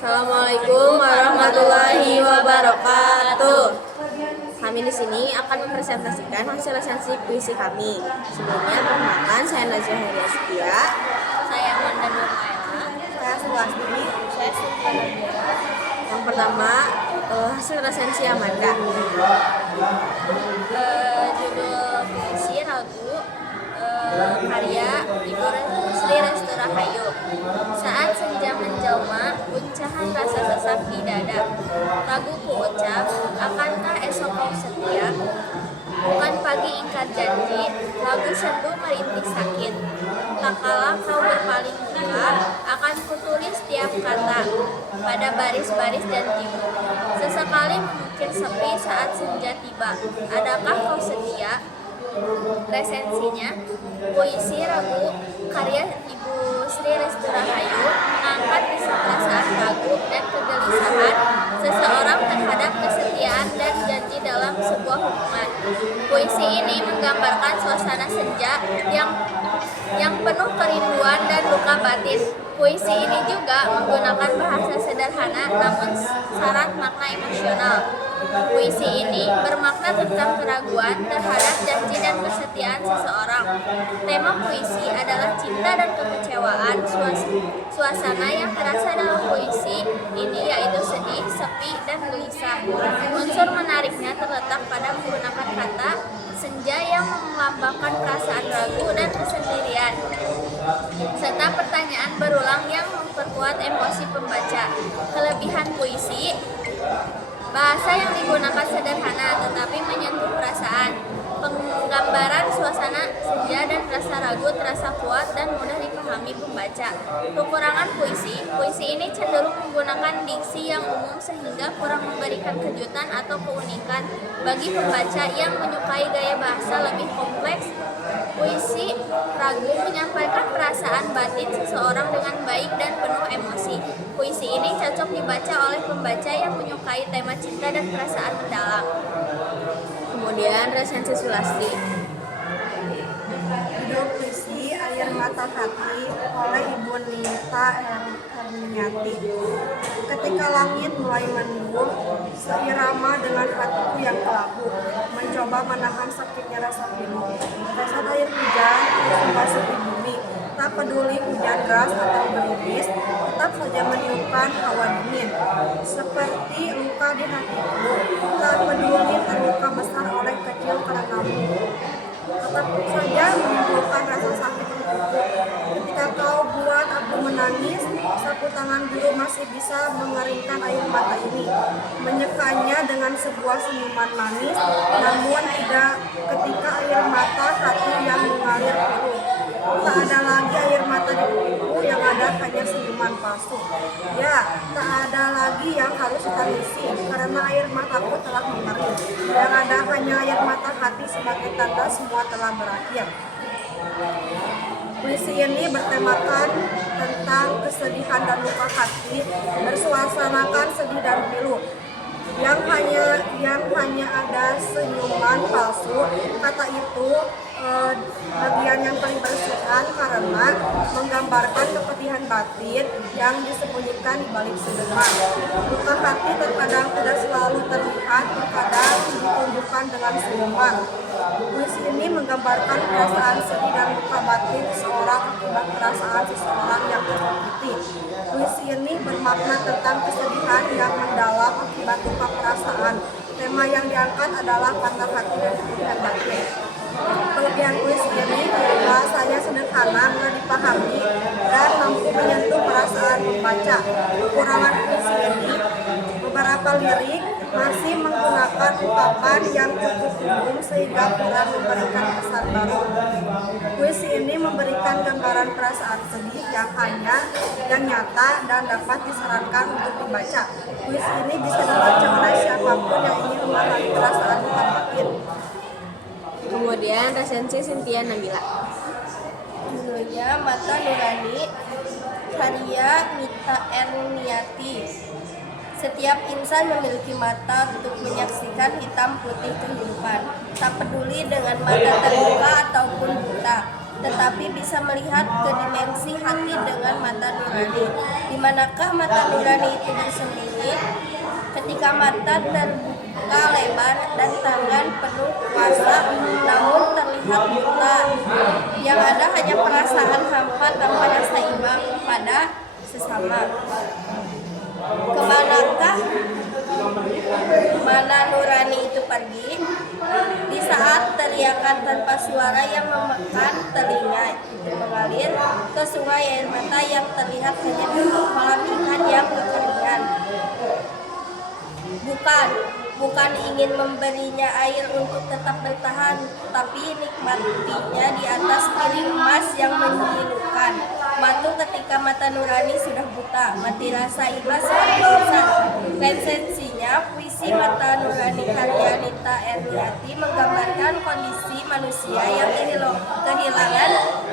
Assalamualaikum warahmatullahi wabarakatuh. Kami di sini akan mempresentasikan hasil resensi puisi kami. Sebelumnya perkenalkan, saya Najwa Heriastia. Saya Amanda Nurmaela. Saya Sulasmi. Saya Sultan. Yang pertama, hasil resensi Amanda. Judul puisi lagu karya Ibu Sri Restu Rahayu. Saat senja menjelma, guncahan rasa sesak di dada. Lagu ku ucap, akankah esok kau setia? Bukan pagi ingkar janji, lagu sendu merintih sakit. Tak kala kau berpaling muka, akan kutulis tiap kata pada baris-baris janjimu. Sesekali mungkin sepi saat senja tiba. Adakah kau setia? Resensinya, puisi ragu karya Ibu Sri Restu Rahayu mengangkat kisah perasaan ragu dan kegelisahan seseorang terhadap kesetiaan dan janji dalam sebuah hubungan. Puisi ini menggambarkan suasana senja yang penuh kerinduan dan luka batin. Puisi ini juga menggunakan bahasa sederhana namun syarat makna emosional. Puisi ini bermakna tentang keraguan terhadap janji dan kesetiaan seseorang. Tema puisi adalah cinta dan kekecewaan. Suasana yang terasa dalam puisi ini yaitu sedih, sepi, dan gelisah. Unsur menariknya terletak pada menggunakan kata senja yang melambangkan perasaan ragu dan kesendirian, serta pertanyaan berulang yang memperkuat emosi pembaca. Kelebihan puisi: bahasa yang digunakan sederhana tetapi menyentuh perasaan. Penggambaran suasana senja dan rasa ragu terasa kuat dan mudah dipahami pembaca. Kekurangan puisi: puisi ini cenderung menggunakan diksi yang umum sehingga kurang memberikan kejutan atau keunikan bagi pembaca yang menyukai gaya bahasa lebih kompleks. Puisi ragu menyampaikan perasaan batin seseorang dengan baik dan penuh emosi. Puisi ini cocok dibaca oleh pembaca yang menyukai tema cinta dan perasaan mendalam. Kemudian resensi Sulasti. Judul puisi Air Mata Hati oleh Ibu Nita Hermiati. Ketika langit mulai mendung, seirama dengan hatiku yang kelabu, mencoba menahan sakitnya rasa pilu. Tetesan air hujan membasuh bumi, tak peduli hujan deras atau gerimis, tetap saja meniupkan hawa dingin. Seperti luka di hatiku, tak peduli terluka besar oleh kecil karenamu. Tetap saja menimbulkan rasa sakit untukku. Ketika kau buat aku menangis, sapu tangan biru masih bisa mengeringkan air mata ini, menyekanya dengan sebuah senyuman manis, namun tidak ketika air mata hati yang mengalir pilu. Tak ada lagi air mata di pipiku, yang ada hanya senyuman palsu. Ya, tak ada lagi yang harus ditangisi, karena air mataku telah mengering. Yang ada hanya air mata hati sebagai tanda semua telah berakhir. Puisi ini bertemakan tentang kesedihan dan luka hati, bersuasanakan sedih dan pilu. Yang hanya ada senyuman palsu. Kata itu bagian yang paling berkesan karena menggambarkan kepedihan batin yang disembunyikan di balik senyuman. Luka hati terkadang tidak selalu terlihat, terkadang ditunjukkan dengan senyuman. Puisi ini menggambarkan perasaan sedih dan luka batin seseorang akibat perasaan seseorang yang tersakiti. Puisi ini bermakna tentang kesedihan yang mendalam akibat luka perasaan. Tema yang diangkat adalah patah hati dan kepedihan batin. Kelebihan puisi ini bahasanya sederhana, mudah dipahami, dan mampu menyentuh perasaan pembaca. Kekurangan puisi ini, beberapa lirik masih menggunakan ungkapan yang cukup umum sehingga kurang memberikan kesan baru. Puisi ini memberikan gambaran perasaan sedih yang nyata dan dapat disarankan untuk dibaca. Puisi ini bisa dibaca oleh siapapun yang ingin memahami perasaan luka batin. Kemudian resensi Cynthia Nabila. Judulnya Mata Nurani, karya Nita Hermiati. Setiap insan memiliki mata untuk menyaksikan hitam putih kehidupan, tak peduli dengan mata terbuka ataupun buta. tetapi bisa melihat ke dimensi hati dengan mata nurani. Di manakah mata nurani itu bersembunyi? Ketika mata terbuka lebar dan tangan penuh kuasa, namun terlihat buta. Yang ada hanya perasaan hampa tanpa rasa iba kepada sesama. Kemanakah mana nurani itu pergi? Di saat teriakan tanpa suara yang memakan telinga itu mengalir ke sungai air mata yang terlihat hanya di kolam ikan yang kekeringan. Bukan ingin memberinya air untuk tetap bertahan, tapi nikmatinya di atas piring emas yang memilukan. Matu ketika mata nurani sudah buta, mati rasa iba seorang insan. Resensinya, puisi mata nurani karya Nita Erniati menggambarkan kondisi manusia yang kehilangan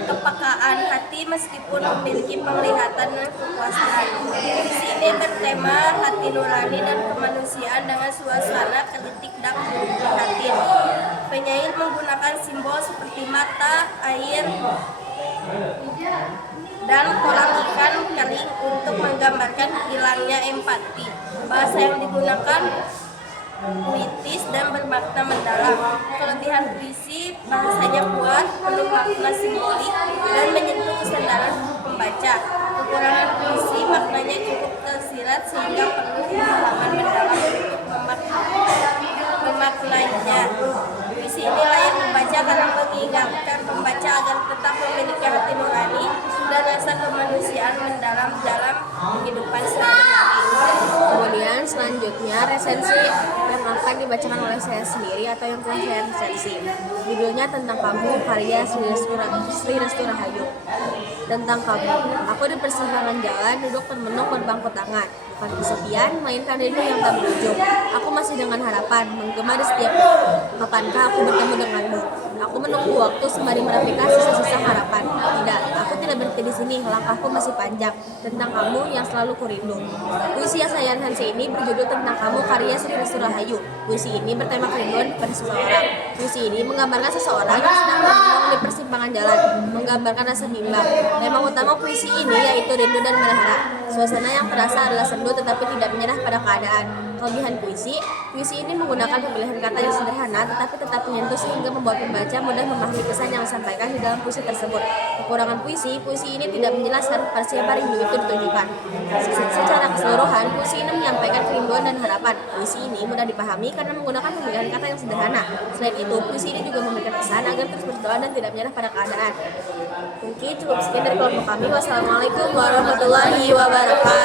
kepekaan hati meskipun memiliki penglihatan dan kekuasaan. Puisi ini bertema hati nurani dan kemanusiaan dengan suasana kritik dan prihatin. Penyair menggunakan simbol seperti mata, air, dan kolam ikan kering untuk menggambarkan hilangnya empati. Bahasa yang digunakan puitis dan bermakna mendalam. Kelebihan puisi, bahasanya kuat, penuh makna simbolik, dan menyentuh kesadaran pembaca. Kekurangan puisi, maknanya cukup tersirat sehingga perlu pemahaman mendalam untuk memaknainya. Puisi ini layak membaca karena mengingatkan pembaca agar tetap memiliki hati nurani dan rasa kemanusiaan mendalam dalam kehidupan sehari-hari. Kemudian selanjutnya resensi yang akan dibacakan oleh saya sendiri atau yang telah saya resensi. Judulnya Tentang Kamu, karya Sri Restu Rahayu. Tentang kamu, aku di persimpangan jalan duduk termenung berbangku tangan. Bukan kesepian, melainkan rindu yang tak berujung. Aku masih dengan harapan, menggema di setiap kapankah aku bertemu denganmu. Aku menunggu waktu sembari merapikan sisa-sisa harapan. Tidak, aku tidak berhenti di sini, langkahku masih panjang. Tentang kamu yang selalu kurindu. Puisi yang saya resensi ini berjudul Tentang Kamu, karya Sri Restu Rahayu. Puisi ini bertema kerinduan pada seseorang. Puisi ini menggambarkan seseorang yang sedang berjuang di persimpangan jalan, menggambarkan rasa bimbang. Tema utama puisi ini yaitu rindu dan berharap. Suasana yang terasa adalah sendu tetapi tidak menyerah pada keadaan. Kelebihan puisi ini menggunakan pemilihan kata yang sederhana tetapi tetap menyentuh sehingga membuat pembaca mudah memahami pesan yang disampaikan di dalam puisi tersebut. Kekurangan puisi ini tidak menjelaskan pada siapa rindu itu ditujukan. Secara keseluruhan, puisi ini menyampaikan kerinduan dan harapan. Puisi ini mudah dipahami karena menggunakan pemilihan kata yang sederhana. Selain itu, puisi ini juga memberikan pesan agar terus berdoa dan tidak menyerah pada keadaan. Mungkin cukup sekian dari kelompok kami. Wassalamualaikum warahmatullahi wabarakatuh.